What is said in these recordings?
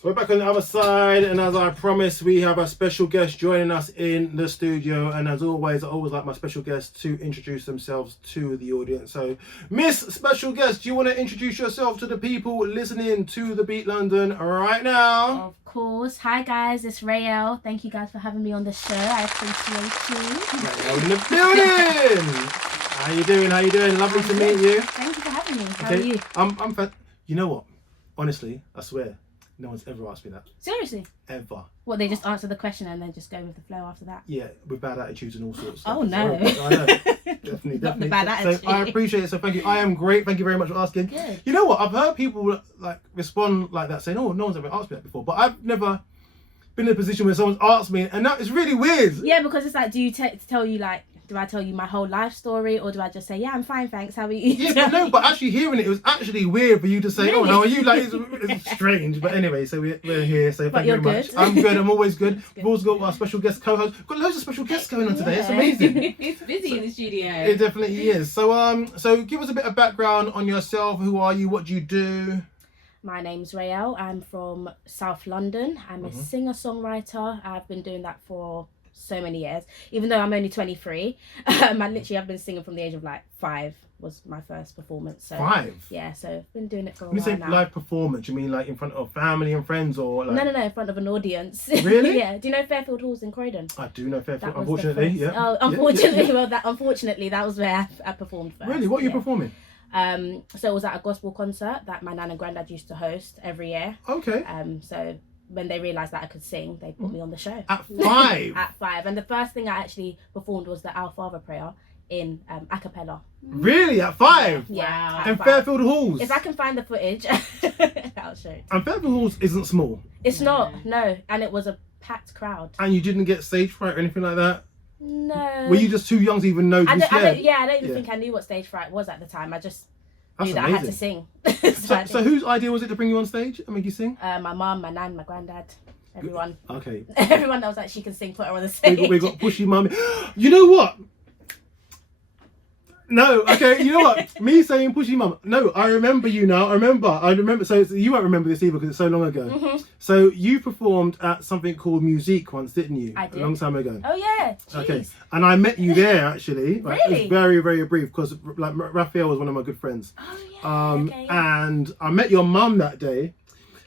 So we're back on the other side, and as I promised, we have a special guest joining us in the studio. And as always, I always like my special guests to introduce themselves to the audience. So, Miss Special Guest, do you want to introduce yourself to the people listening to The Beat London right now? Of course. Hi guys, it's Rai-Elle. Thank you guys for having me on the show. I appreciate you. Rai-Elle in the building. How you doing? How you doing? Lovely to meet you. Thank you for having me. How are you? I'm. You know what? Honestly, I swear. No one's ever asked me that. Seriously? Ever. What, they just answer the question and then just go with the flow after that? Yeah, with bad attitudes and all sorts. Oh no. I know. Definitely. Not the bad attitude. So I appreciate it. So thank you. I am great. Thank you very much for asking. Good. You know what? I've heard people like respond like that, saying, "Oh, no one's ever asked me that before." But I've never been in a position where someone's asked me, and that is really weird. Yeah, because it's like, do you tell you like, do I tell you my whole life story, or do I just say, yeah, I'm fine, thanks, how are you? Yeah, but actually hearing it was actually weird for you to say, Really? "Oh, how are you?" Like it's strange. But anyway, so we're here. So But thank you you're very much. good. I'm good. I'm always good. Good. We've also got our special guest co-host. We've got loads of special guests going on today. It's Yeah. amazing. It's busy in the studio. It definitely is. So give us a bit of background on yourself. Who are you? What do you do? My name's Rai-Elle. I'm from South London. I'm a singer-songwriter. I've been doing that for so many years, even though I'm only 23. I literally have been singing from the age of like 5 was my first performance. So 5? yeah, so I've been doing it for a When you while say now. live performance, you mean like in front of family and friends, or like? No, in front of an audience. Really? Yeah. Do you know Fairfield Halls in Croydon? I do know Fairfield. That was the Unfortunately, first- yeah. Oh, Yeah, unfortunately, yeah. well, unfortunately, that was where I performed first. Really? What are you yeah. performing? So it was at a gospel concert that my nan and granddad used to host every year. Okay. So when they realised that I could sing, they put me on the show. At 5. At 5. And the first thing I actually performed was the Our Father prayer in a cappella. Really? At 5? Yeah. Wow. At And 5. Fairfield Halls. If I can find the footage, I'll show it. And Fairfield Halls isn't small. It's not, no. And it was a packed crowd. And you didn't get stage fright or anything like that. No. Were you just too young to even know? To I be don't scared? even think I knew what stage fright was at the time. I just That's knew that I had to amazing. sing. So whose idea was it to bring you on stage and make you sing? My mum, my nan, my granddad, everyone. Okay. Everyone that was like, she can sing, put her on the We stage. got pushy mummy. You know what? No, okay, you know what? Me saying pushy mum. No, I remember you now. I remember. So you won't remember this either because it's so long ago. Mhm. So you performed at something called Musique once, didn't you? I did. A long time ago. Oh yeah. Jeez. Okay, and I met you there actually. Right? It Really? was very, very brief because like Rai-Elle was one of my good friends. Oh yeah. Okay. And I met your mum that day.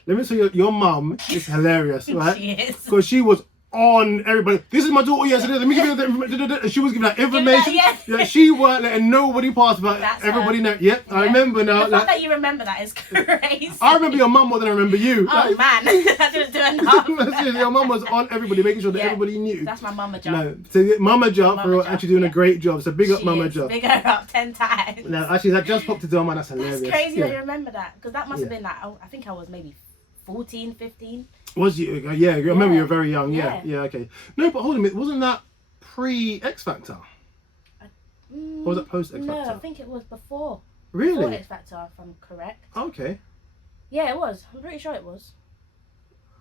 Let me tell you, your mum is hilarious, right? She is. Because she was on everybody. This is my daughter. Yes, let me give you the. She was giving that information. yes. Yeah, she weren't letting nobody pass, but That's everybody her. know. Yep, I Yeah. remember now. The fact that you remember that is crazy. I remember your mum more than I remember you. Oh man, I didn't do enough. Your mum was on everybody, making sure that Yeah. everybody knew. That's my mama job. No, so Mama Job Mama for Job, actually doing a yeah. great job. So big up She Mama is. Job. Big her up 10 times. No, actually, that just popped into my mind. That's That's hilarious. crazy Yeah. that you remember that, because that must have Yeah. been like, I think I was maybe 14, 15. Was you? Yeah, I remember Yeah. you were very young. Yeah, Yeah. okay. No, but hold on a minute. Wasn't that pre X Factor? Or was it post X No, Factor? I think it was before. Before Really? X Factor, if I'm correct. Okay. Yeah, it was. I'm pretty sure it was.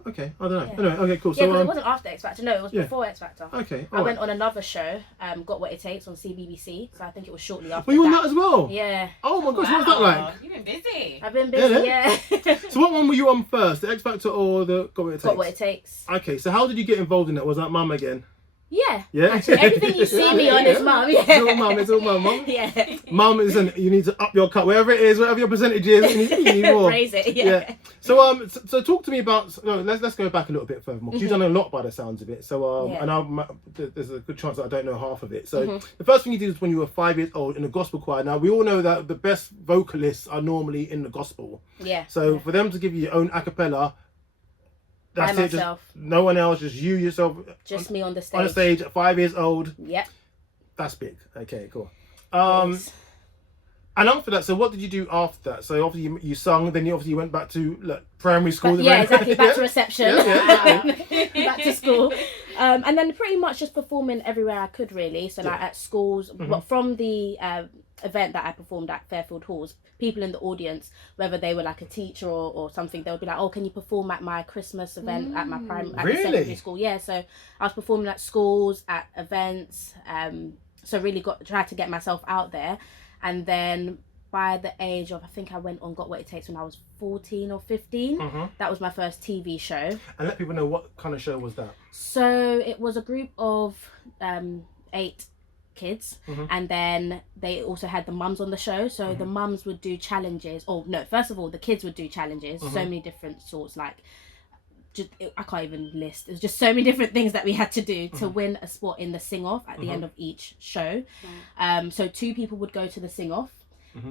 Okay. I don't know. Yeah. Anyway, okay, cool. Yeah, So because it wasn't after X Factor. No, it was yeah. before X Factor. okay. I All went right. on another show, Got What It Takes on CBBC, so I think it was shortly after Were you on that. that as well? Yeah, Oh my gosh, what was that like? You've been busy. I've been busy, yeah. So what one were you on first? The X Factor or the Got What It Takes? Got What It Takes. Okay, so how did you get involved in that? Was that mum again? Yeah. Yeah? Actually, everything you see me on is mum, yeah. It's all mum, it's all mum. Mum, Yeah. mum, listen, you need to up your cut, wherever it is, whatever your percentage is, you need more. Raise it, Yeah. yeah. So talk to me about. No, let's go back a little bit further more. 'Cause you've done a lot by the sounds of it. So Yeah. and there's a good chance that I don't know half of it. So the first thing you did was when you were 5 years old in a gospel choir. Now we all know that the best vocalists are normally in the gospel. Yeah. So for them to give you your own a cappella, that's By it. Just, myself. no one else, just you yourself Just me on the stage. on a stage at 5 years old. Yep. That's big. Okay, cool. Yes. And after that, so what did you do after that? So obviously you sung, then you obviously went back to like, primary school. Yeah, exactly. Back to reception. Yeah. Back to school. And then pretty much just performing everywhere I could, really. So like at schools, but from the event that I performed at Fairfield Halls, people in the audience, whether they were like a teacher or something, they would be like, oh, can you perform at my Christmas event at my at the Really? secondary school? Yeah, so I was performing at schools, at events, so really tried to get myself out there. And then by the age of, I think I went on Got What It Takes when I was 14 or 15. That was my first TV show. And let people know, what kind of show was that? So it was a group of 8 kids, and then they also had the mums on the show. So the mums would do challenges, or no, first of all the kids would do challenges, so many different sorts, like I can't even list. It was just so many different things that we had to do to win a spot in the sing off at the end of each show. So 2 people would go to the sing off,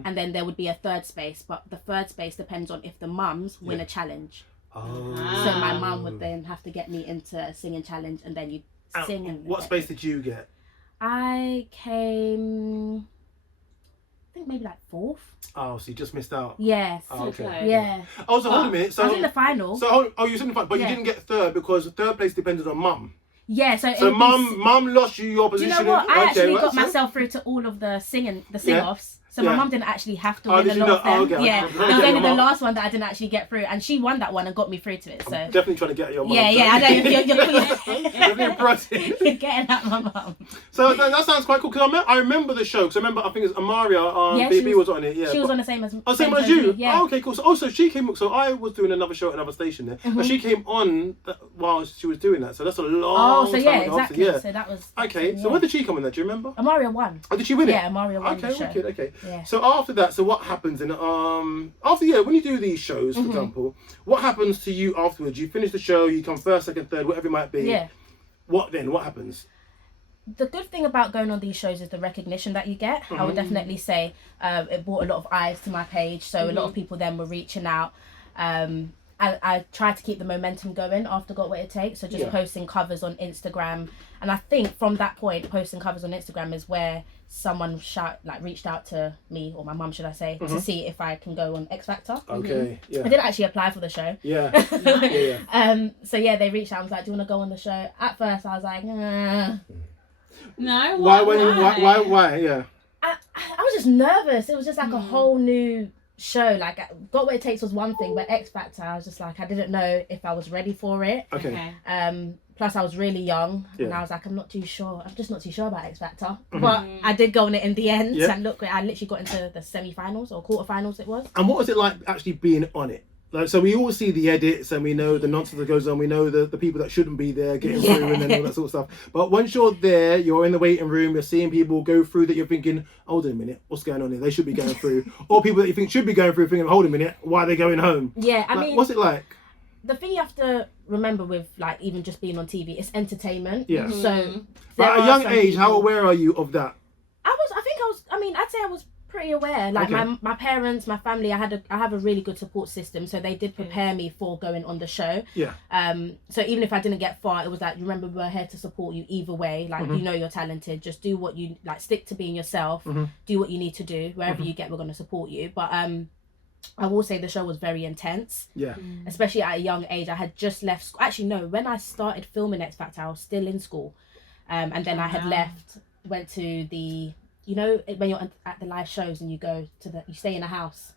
and then there would be a third space, but the third space depends on if the mums win a challenge. So my mum would then have to get me into a singing challenge, and then you sing. And what space did you get? I came, I think maybe like 4th. Oh, so you just missed out. Yes. Oh, okay. Yeah. Oh, so hold a minute. So I was in the final. So you was in the final, but you didn't get 3rd because 3rd place depended on mum. Yeah, so mum lost you your do you position. know what? I actually got so? myself through to all of the sing-offs. So my mum didn't actually have to win did a you lot not? of them. Okay. Yeah, Okay. that was only the last one that I didn't actually get through, and she won that one and got me through to it. So I'm definitely trying to get your mum. yeah, I know You're being impressive. you're getting at my mum. So that sounds quite cool, because I remember the show, because I remember, I think it's Amaria, BB was on it. Yeah, she was on the same as same as you. Me, yeah. Oh, okay, cool. So she came. So I was doing another show at another station there, and she came on while she was doing that. So that's a long. Oh, so time yeah, ago, exactly. Yeah. So that was Okay. So where did she come in there? Do you remember? Amaria won. Oh, did she win it? Yeah, Amaria won Okay, the show. wicked. Okay. Yeah. So after that, so what happens in after when you do these shows, for example, what happens to you afterwards? You finish the show, you come 1st, 2nd, 3rd, whatever it might be. Yeah. What then? What happens? The good thing about going on these shows is the recognition that you get. I would definitely say it brought a lot of eyes to my page, so a lot of people then were reaching out. I tried to keep the momentum going after Got What It Takes, so just posting covers on Instagram. And I think from that point, posting covers on Instagram is where someone reached out to me, or my mum should I say, to see if I can go on X Factor. Okay, yeah. I didn't actually apply for the show. Yeah. So yeah, they reached out and was like, do you want to go on the show? At first I was like, No. Why? Yeah. I was just nervous. It was just like a whole new show. Like Got What It Takes was one thing, but X Factor, I was just like, I didn't know if I was ready for it. Okay. Plus I was really young, and I was like, I'm just not too sure about X Factor. But I did go on it in the end. Yeah. And look, I literally got into the semi-finals or quarterfinals it was. And what was it like actually being on it? Like, so we all see the edits and we know the nonsense that goes on. We know the people that shouldn't be there getting through and then all that sort of stuff. But once you're there, you're in the waiting room, you're seeing people go through that you're thinking, hold on a minute, what's going on here? They should be going through. Or people that you think should be going through thinking, hold a minute, why are they going home? Yeah, I mean, what's it like? The thing you have to remember with like even just being on TV, it's entertainment. Yeah. So at a young age, how aware are you of that? I'd say I was pretty aware. Like my parents, my family, I have a really good support system, so they did prepare me for going on the show. Yeah. So even if I didn't get far, it was like, remember, we're here to support you either way. Like you know you're talented, just do what you like, stick to being yourself, do what you need to do. Wherever you get, we're gonna support you. But I will say the show was very intense. Yeah. Especially at a young age. I had just left school. Actually, no, when I started filming X Factor, I was still in school. And then I had left, went to the, you know, when you're at the live shows and you go to you stay in a house.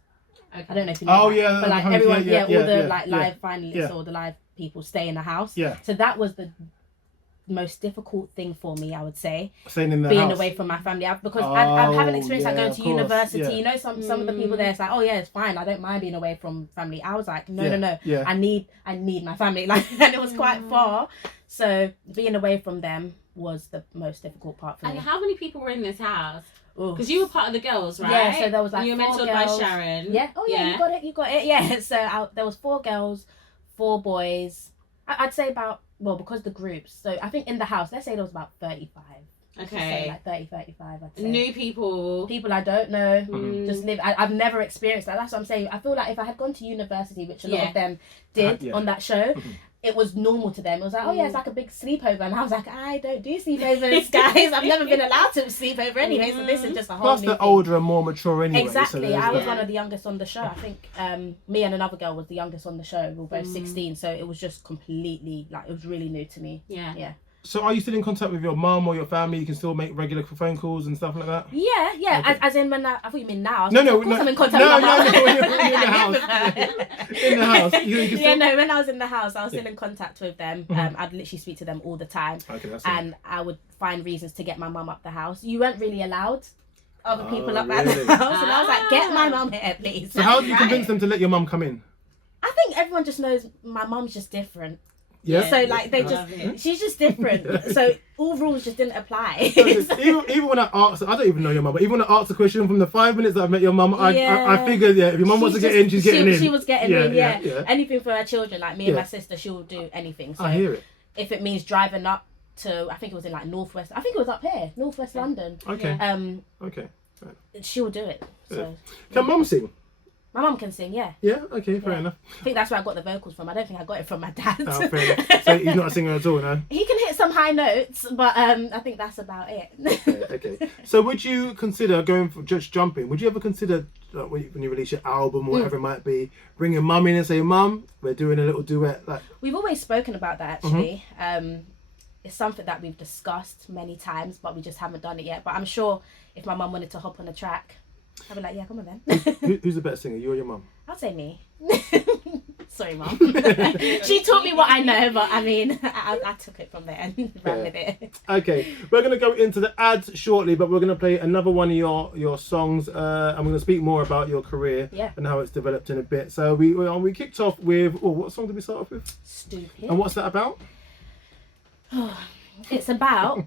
Okay. I don't know if you know. Oh, that. yeah. But like everyone, all the live finalists or the live people stay in a house. Yeah. So that was the most difficult thing for me, I would say, staying in the being house. away from my family, because I haven't experienced like going to university. Yeah. You know, some of the people there, it's like, oh yeah, it's fine, I don't mind being away from family. I was like, no, Yeah. I need my family, like, and it was quite far, so being away from them was the most difficult part for me. And how many people were in this house? Oof. Because you were part of the girls, right? Yeah, so there was like and you were 4 mentored girls. by Sharon. Yeah. Oh yeah, you got it. Yeah. So there was 4 girls, 4 boys. I'd say about, well, because the groups. So I think in the house, let's say there was about 35. Okay. Say like 30, 35. I'd say. New people. People I don't know. Just live. I've never experienced that. That's what I'm saying. I feel like if I had gone to university, which a lot of them did on that show, it was normal to them. It was like, oh yeah, it's like a big sleepover, and I was like, I don't do sleepovers, guys. I've never been allowed to sleep over anyway, so this is just a whole Plus new they're thing. older and more mature anyway. Exactly. So I was one of the youngest on the show. I think me and another girl was the youngest on the show. We were both 16, so it was just completely, like, it was really new to me. Yeah. So are you still in contact with your mum or your family? You can still make regular phone calls and stuff like that? Yeah. Okay. As in when I thought you mean now. No, of course I'm in contact with my mum. when you're in the house. In the house. You can still... No, when I was in the house, I was still in contact with them. I'd literally speak to them all the time. Okay, that's and I would find reasons to get my mum up the house. You weren't really allowed other people up really? at the house, and I was like, get my mum here, please. So how do you convince them to let your mum come in? I think everyone just knows my mum's just different. Yeah. So like they Love just, it. she's just different. So all rules just didn't apply. even when I asked, I don't even know your mum, but even when I asked a question from the 5 minutes that I met your mum, I figured, if your mum wants to get in, she's getting in. She was getting in, yeah. Yeah. Anything for her children, like me and my sister, she will do anything. So I hear it. if it means driving up to, I think it was in like northwest, I think it was up here, northwest London. Okay. Yeah. Okay. She will do it. So Can mum sing? my mum can sing, yeah. Yeah. Okay. Fair enough. I think that's where I got the vocals from. I don't think I got it from my dad. Oh, fair enough. So he's not a singer at all, no? He can hit some high notes, but I think that's about it. Okay. So would you consider going for just jumping? Would you ever consider when you release your album or whatever it might be, bringing mum in and say, "Mum, we're doing a little duet"? Like, We've always spoken about that actually. It's something that we've discussed many times, but we just haven't done it yet. But I'm sure if my mum wanted to hop on a track, I'd be like, yeah, come on then. who's the better singer, you or your mum? I'll say me. Sorry, Mum. She taught me what I know, but I mean, I took it from there and ran with it. Okay, we're going to go into the ads shortly, but we're going to play another one of your songs, and we're going to speak more about your career and how it's developed in a bit. So we kicked off with, what song did we start off with? Stupid. And what's that about? It's about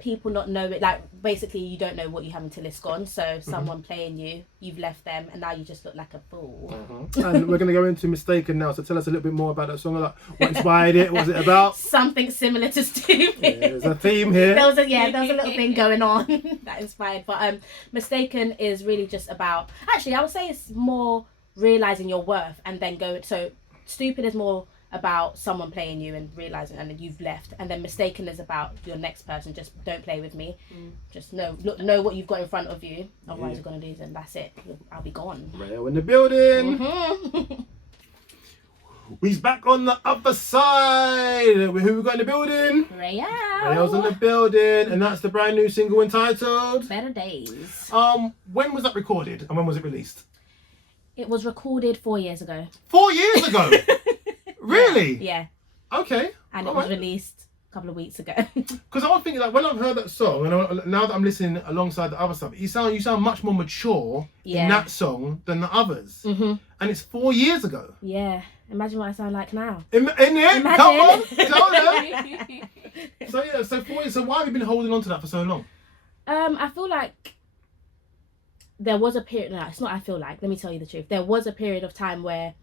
people not knowing, like basically you don't know what you have until it's gone. So someone playing you, you've left them, and now you just look like a fool. And we're going to go into Mistaken now. So tell us a little bit more about that song. Like, what inspired it? What was it about? Something similar to Stupid. Yeah, there's a theme here. There was a little thing going on that inspired. But Mistaken is really just about, actually I would say it's more realizing your worth and then going. So Stupid is more about someone playing you and realizing, and then you've left, and then Mistaken is about your next person. Just don't play with me. Just know what you've got in front of you, otherwise you're gonna lose, and that's it. I'll be gone. Rai-Elle in the building. We's back on the other side. Who we got in the building? Rai-Elle. Rai-Elle's in the building, and that's the brand new single entitled Better Days. When was that recorded and when was it released? It was recorded 4 years ago. 4 years ago. Really? Yeah. Okay. And it was released a couple of weeks ago. Because I was thinking, like, when I've heard that song, and now that I'm listening alongside the other stuff, you sound much more mature in that song than the others. And it's 4 years ago. Yeah. Imagine what I sound like now. In it? Imagine. Come on. Tell them. So 4 years. So why have you been holding on to that for so long? I feel like there was a period. No, it's not. I feel like. Let me tell you the truth. There was a period of time where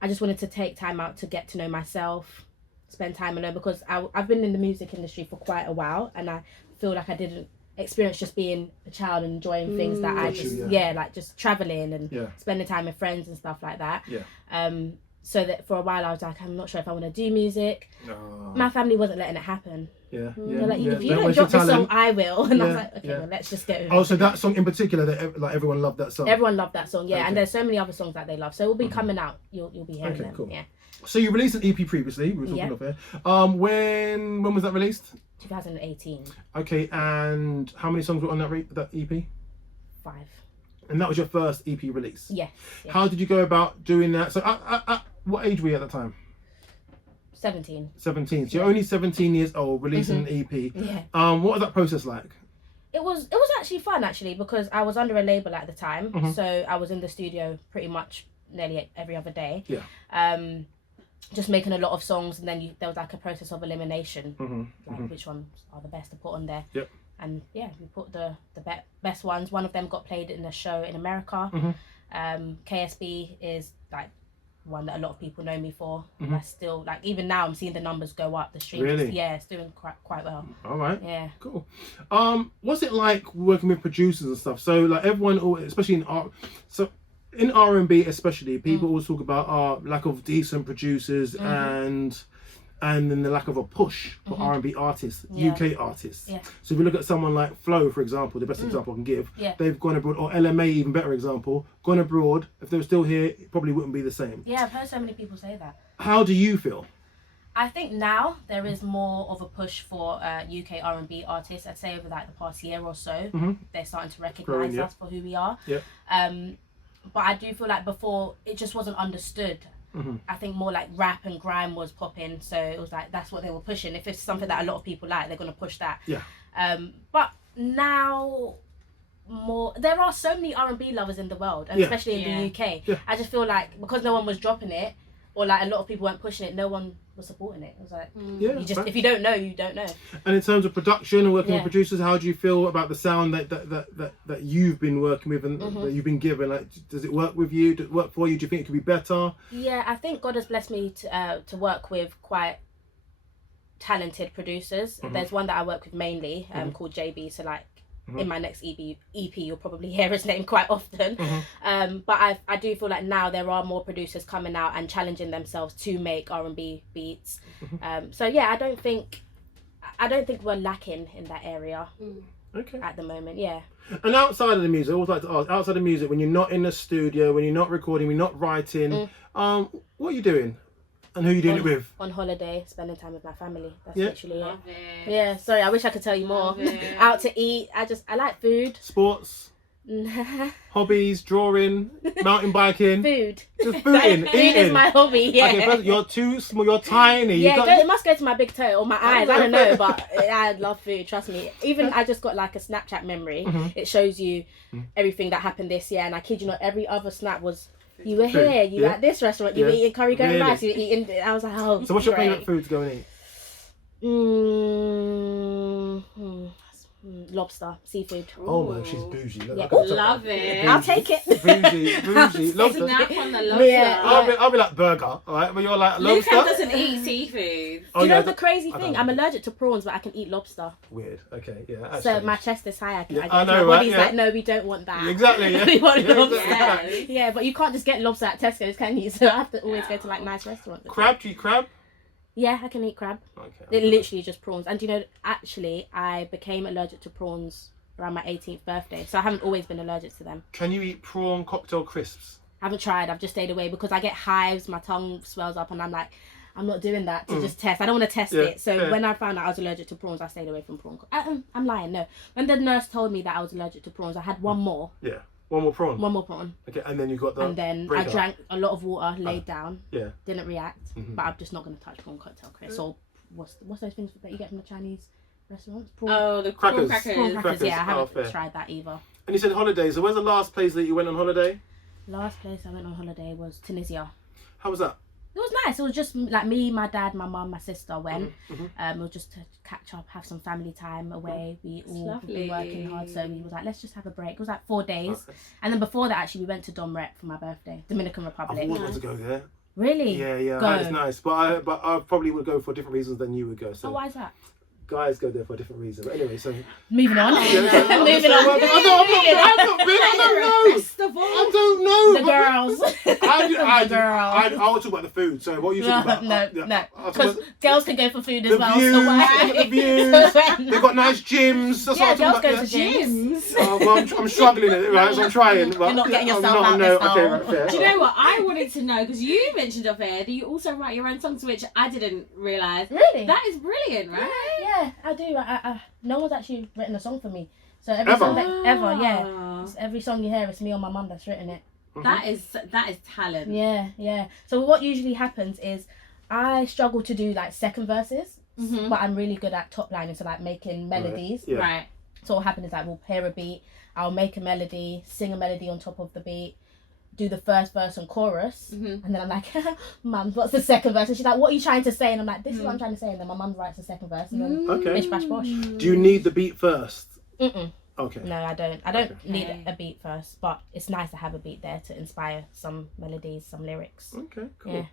I just wanted to take time out to get to know myself, spend time alone, because I've been in the music industry for quite a while, and I feel like I didn't experience just being a child and enjoying things that I just like just traveling and spending time with friends and stuff like that. So that for a while I was like, I'm not sure if I want to do music. My family wasn't letting it happen. They're like, if you don't drop the song, I will. And I was like, okay, well, let's just go. Oh, so that song in particular, that everyone loved that song. Everyone loved that song, and there's so many other songs that they love. So it will be coming out. You'll be hearing them. Cool. Yeah. So you released an EP previously. We were talking off here. When was that released? 2018. Okay, and how many songs were on that EP? 5. And that was your first EP release. Yes. How did you go about doing that? So, what age were you at the time? 17. 17. So you're only 17 years old, releasing an EP. What was that process like? It was actually fun, because I was under a label at the time, so I was in the studio pretty much nearly every other day. Just making a lot of songs, and then there was like a process of elimination, which ones are the best to put on there. And we put the best ones. One of them got played in a show in America. KSB is like one that a lot of people know me for. That's still, like, even now I'm seeing the numbers go up, the streams. Really? Yeah, it's doing quite well. All right. Yeah. Cool. What's it like working with producers and stuff? So like everyone, especially in art, so in R&B especially, people always talk about lack of decent producers and then the lack of a push for R&B artists, UK artists. So if you look at someone like Flo, for example, the best example I can give, they've gone abroad, or LMA, even better example, gone abroad. If they were still here, it probably wouldn't be the same. Yeah, I've heard so many people say that. How do you feel? I think now there is more of a push for UK R&B artists. I'd say over like the past year or so, they're starting to recognise us for who we are. But I do feel like before it just wasn't understood. I think more like rap and grime was popping, so it was like that's what they were pushing. If it's something that a lot of people like, they're going to push that. But now more. There are so many R&B lovers in the world, and especially in the UK. Yeah. I just feel like because no one was dropping it, or like a lot of people weren't pushing it, no one was supporting it. It was like, you just if you don't know, you don't know. And in terms of production and working with producers, how do you feel about the sound that you've been working with and that you've been given? Like, does it work with you? Does it work for you? Do you think it could be better? Yeah, I think God has blessed me to work with quite talented producers. There's one that I work with mainly called JB. So like in my next EP, you'll probably hear his name quite often. But I do feel like now there are more producers coming out and challenging themselves to make R&B beats. So yeah, I don't think we're lacking in that area at the moment. Yeah. And outside of the music, I always like to ask, outside of music, when you're not in the studio, when you're not recording, when you're not writing, what are you doing? And who are you doing it with? On holiday, spending time with my family. That's Yeah. literally Love it. it. Yeah, sorry, I wish I could tell you more. Love it. Out to eat. I like food. Sports, hobbies, drawing, mountain biking. Food. Just Food eating. is my hobby, yeah. Okay, first, you're too small, you're tiny. Yeah, it must go to my big toe or my eyes. I don't know, but I love food. Trust me. Even I just got like a Snapchat memory. It shows you everything that happened this year, and I kid you not, every other snap was you were Food. here, you were at this restaurant, you were eating curry goat Really? rice, you were eating. I was like, oh. So what's your great. favourite food to go and eat? Lobster, seafood. Oh man, she's bougie. Look, Yeah. I can Love tell- it. I'll take it. Bougie, lobster. Snap on the lobster. Yeah. I'll be like burger, alright? But you're like lobster. Lukan doesn't eat seafood. Oh, Do you know yeah, the crazy I thing? don't. I'm allergic to prawns, but I can eat lobster. Weird. Okay, yeah. That's So strange. my chest is high. Yeah, I I know, my right? body's Yeah. like, no, we don't want that. Exactly. Yeah. We want Yeah, lobster. exactly. Yeah, but you can't just get lobster at Tesco's, can you? So I have to always go to like nice restaurants. Crab? Do you eat crab? Yeah, I can eat crab. Okay. It literally just prawns. And you know, actually, I became allergic to prawns around my 18th birthday. So I haven't always been allergic to them. Can you eat prawn cocktail crisps? I haven't tried. I've just stayed away because I get hives, my tongue swells up, and I'm like, I'm not doing that to just test. I don't want to test it. So when I found out I was allergic to prawns, I stayed away from prawn. I'm lying, no. When the nurse told me that I was allergic to prawns, I had one more. Yeah. One more prawn? One more prawn. Okay, and then you got the And then I breakup. drank a lot of water, laid down, Yeah. didn't react. But I'm just not going to touch prawn cocktail crisps. Or what's those things that you get from the Chinese restaurants? Prawn, Oh, the Crackers. prawn crackers. prawn crackers. Yeah, I Oh, haven't fair. tried that either. And you said holidays. So where's the last place that you went on holiday? Last place I went on holiday was Tunisia. How was that? It was nice. It was just like me, my dad, my mum, my sister went. It was just to catch up, have some family time away. We all have been working hard, so we was like, let's just have a break. It was like 4 days, and then before that, actually, we went to Dom Rep for my birthday, Dominican I've Republic. always wanted to go there. Really? Yeah. Go. It's nice, but I probably would go for different reasons than you would go. So Oh, why is that? guys go there for a different reason. But anyway, so Moving on. Yeah, so- Moving on. I don't know. The girls. I will talk about the food. So what are you talking about? No. I'll talk Because about girls can go for food as the well. views. So why? The views. They've got nice gyms. That's Yeah, what I'm girls talking go about. to gyms. Well, I'm struggling at it, right? So I'm trying. But You're not getting I'm yourself not, out no, this okay, hole. right, fair. Do you know what I wanted to know? Because you mentioned off air that you also write your own songs, which I didn't realise. Really? That is brilliant, right? Yeah, I do. No one's actually written a song for me. So every Ever? song ever, yeah. Ah. It's every song you hear, it's me or my mum that's written it. That is talent. Yeah. So what usually happens is I struggle to do like second verses, but I'm really good at top lining, so like making melodies. Yeah. Right. So what happens is like we'll hear a beat, I'll make a melody, sing a melody on top of the beat, do the first verse and chorus, and then I'm like, Mum, what's the second verse? And she's like, what are you trying to say? And I'm like, this is what I'm trying to say. And then my mum writes the second verse, and then Okay. bish bash bosh. Do you need the beat first? Mm-mm. Okay. No, I don't. I don't Okay. need a beat first, but it's nice to have a beat there to inspire some melodies, some lyrics. Okay, cool. Yeah.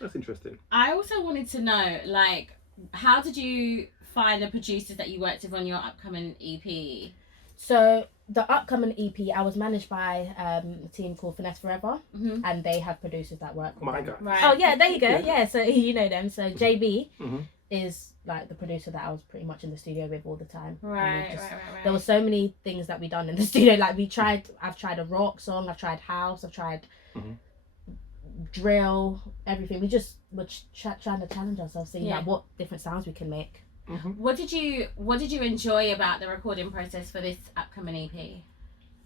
That's interesting. I also wanted to know, like, how did you find the producers that you worked with on your upcoming E EP? So the upcoming EP, I was managed by a team called Finesse Forever, and they have producers that work with My them. God. Right. Oh yeah, there you go. Yeah. Yeah, so you know them. So JB Mhm. is like the producer that I was pretty much in the studio with all the time. And we Right. just- There were so many things that we done in the studio. Like I've tried a rock song, I've tried house, I've tried drill, everything. We just were trying to challenge ourselves, seeing like what different sounds we can make. What did you enjoy about the recording process for this upcoming EP?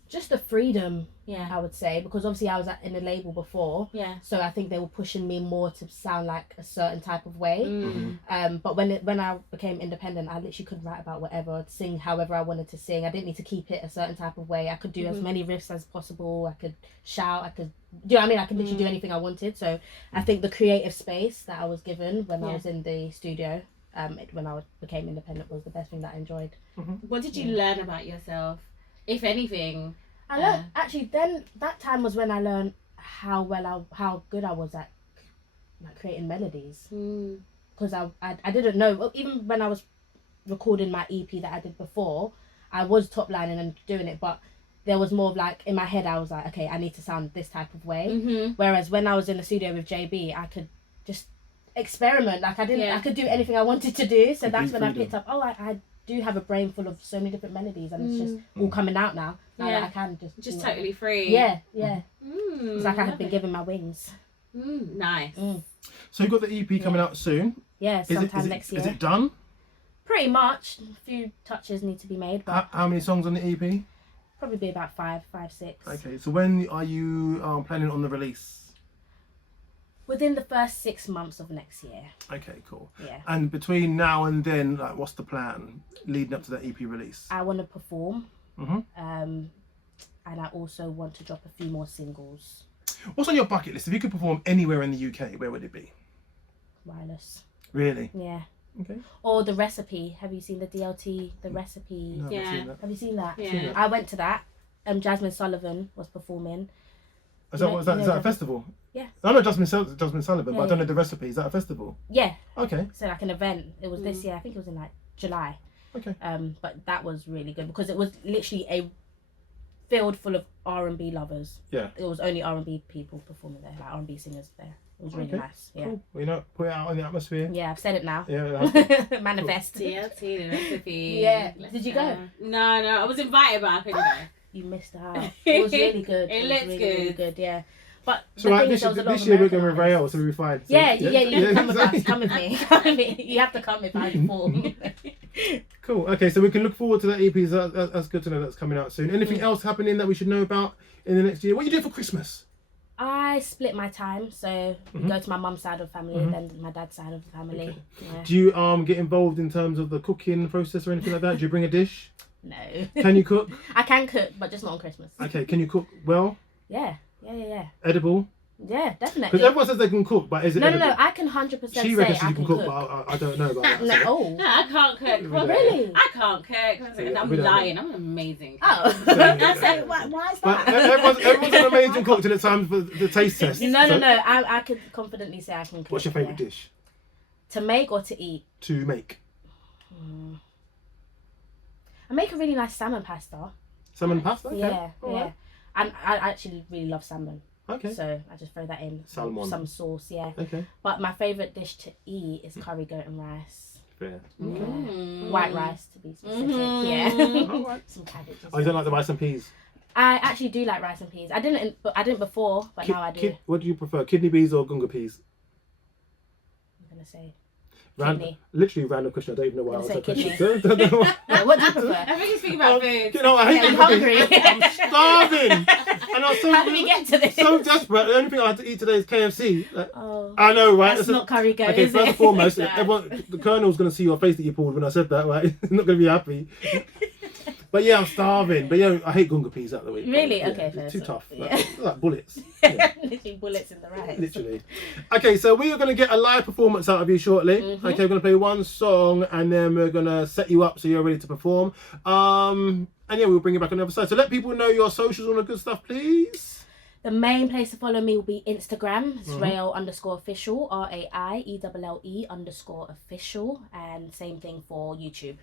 Just the freedom, Yeah. I would say, because obviously I was in a label before, Yeah. so I think they were pushing me more to sound like a certain type of way. Mm. But when I became independent, I literally could write about whatever, sing however I wanted to sing. I didn't need to keep it a certain type of way. I could do as many riffs as possible. I could shout. I could, do you know what I mean? I could literally do anything I wanted. So I think the creative space that I was given when I was in the studio, when I became independent, was the best thing that I enjoyed. What did you learn about yourself, if anything? I learned actually. Then that time was when I learned how good I was at like creating melodies. Because I didn't know. Well, even when I was recording my EP that I did before, I was top lining and doing it, but there was more of like in my head I was like, okay, I need to sound this type of way. Whereas when I was in the studio with JB, I could just experiment. Like I could do anything I wanted to do. So that's when I picked up. Oh, I do have a brain full of so many different melodies, and it's just all coming out now. Now that I can just totally free. Yeah. It's like I had been given my wings. Nice. So you've got the EP coming out soon. Yeah, sometime next year. Is it done? Pretty much. A few touches need to be made, but How many songs on the EP? probably be about five, six. Okay, so when are you planning on the release? Within the first 6 months of next year. Okay, cool. Yeah. And between now and then, like, what's the plan leading up to that EP release? I want to perform. And I also want to drop a few more singles. What's on your bucket list? If you could perform anywhere in the UK, where would it be? Wireless. Really? Yeah. Okay. Or The Recipe. Have you seen the DLT, The Recipe? No, I've not seen that. Have you seen that? Yeah. I went to that. Jasmine Sullivan was performing. Is that a festival? Yeah. I know Jasmine Sullivan, but I don't know Yeah. The Recipe. Is that a festival? Yeah. Okay. So like an event. It was this year. I think it was in like July. Okay. But that was really good because it was literally a field full of R&B lovers. Yeah. It was only R&B people performing there, like R&B singers there. It was really nice. Yeah. Cool. Well, you know, put it out in the atmosphere. Yeah, I've said it now. Yeah. Manifest. DLT, The Recipe. Yeah. Did you go? No, I was invited, but I couldn't go. You missed out. It was really good. It was looks really, good. really good. Yeah. But So the right, thing is, there was a lot this of year we're going American with Rai-Elle, artists. so we'll be fine. So, Yeah, you come with us. exactly. Come with me. Come with me. You have to come if I perform. Cool. Okay, so we can look forward to that EP. So that's good to know that's coming out soon. Anything else happening that we should know about in the next year? What are you doing for Christmas? I split my time, so we go to my mum's side of the family and then my dad's side of the family. Okay. Yeah. Do you get involved in terms of the cooking process or anything like that? Do you bring a dish? No. Can you cook? I can cook, but just not on Christmas. Okay, can you cook well? Yeah, Edible? Yeah, definitely. Because everyone says they can cook, but is it edible? No, I can 100% say She reckons I she can can cook. but I don't know about that. No, oh. No, I can't cook. don't. Really? I can't cook. Yeah, I'm we don't lying. I'm an amazing cook. Oh. Yeah. So why is But that? everyone's an amazing cook till it's time for the taste test. No. So, I could confidently say I can cook. what's your favourite yeah. dish To make or to eat? to make? I make a really nice salmon pasta. Salmon pasta? Okay. Yeah, All yeah. right. And I actually really love salmon. Okay. So I just throw that in. Salmon. Some sauce, yeah. Okay. But my favourite dish to eat is curry goat and rice. Fair. White rice to be specific. Mhm. Yeah. All right. Some cabbage. Oh, you don't like the rice and peas? I actually do like rice and peas. I didn't before, but now I do. What do you prefer, kidney beans or gunga peas? I'm gonna say Literally random question. I don't even know why I I'm was gonna that say question. Don't know why. yeah, what do you prefer? I think you're speaking about food. You know, I hate I'm cooking. hungry. I'm starving. And I was so, How did we get to this? so desperate. The only thing I had to eat today is KFC. Oh, I know, right? that's not curry goat, Okay, is first it? and foremost, No. everyone, the Colonel's going to see your face that you pulled when I said that, right? He's not going to be happy. But yeah, I'm starving. But yeah, I hate gunga peas out the way. Really? Yeah, Okay, it's fair. too So, tough. yeah. Like bullets. Yeah. Literally bullets in the rice. Literally. Okay, so we are going to get a live performance out of you shortly. Okay, we're going to play one song and then we're going to set you up so you're ready to perform. And yeah, we'll bring you back on the other side. So let people know your socials and all the good stuff, please. The main place to follow me will be Instagram. It's Rai-Elle_official, RAIELLE_official, and same thing for YouTube.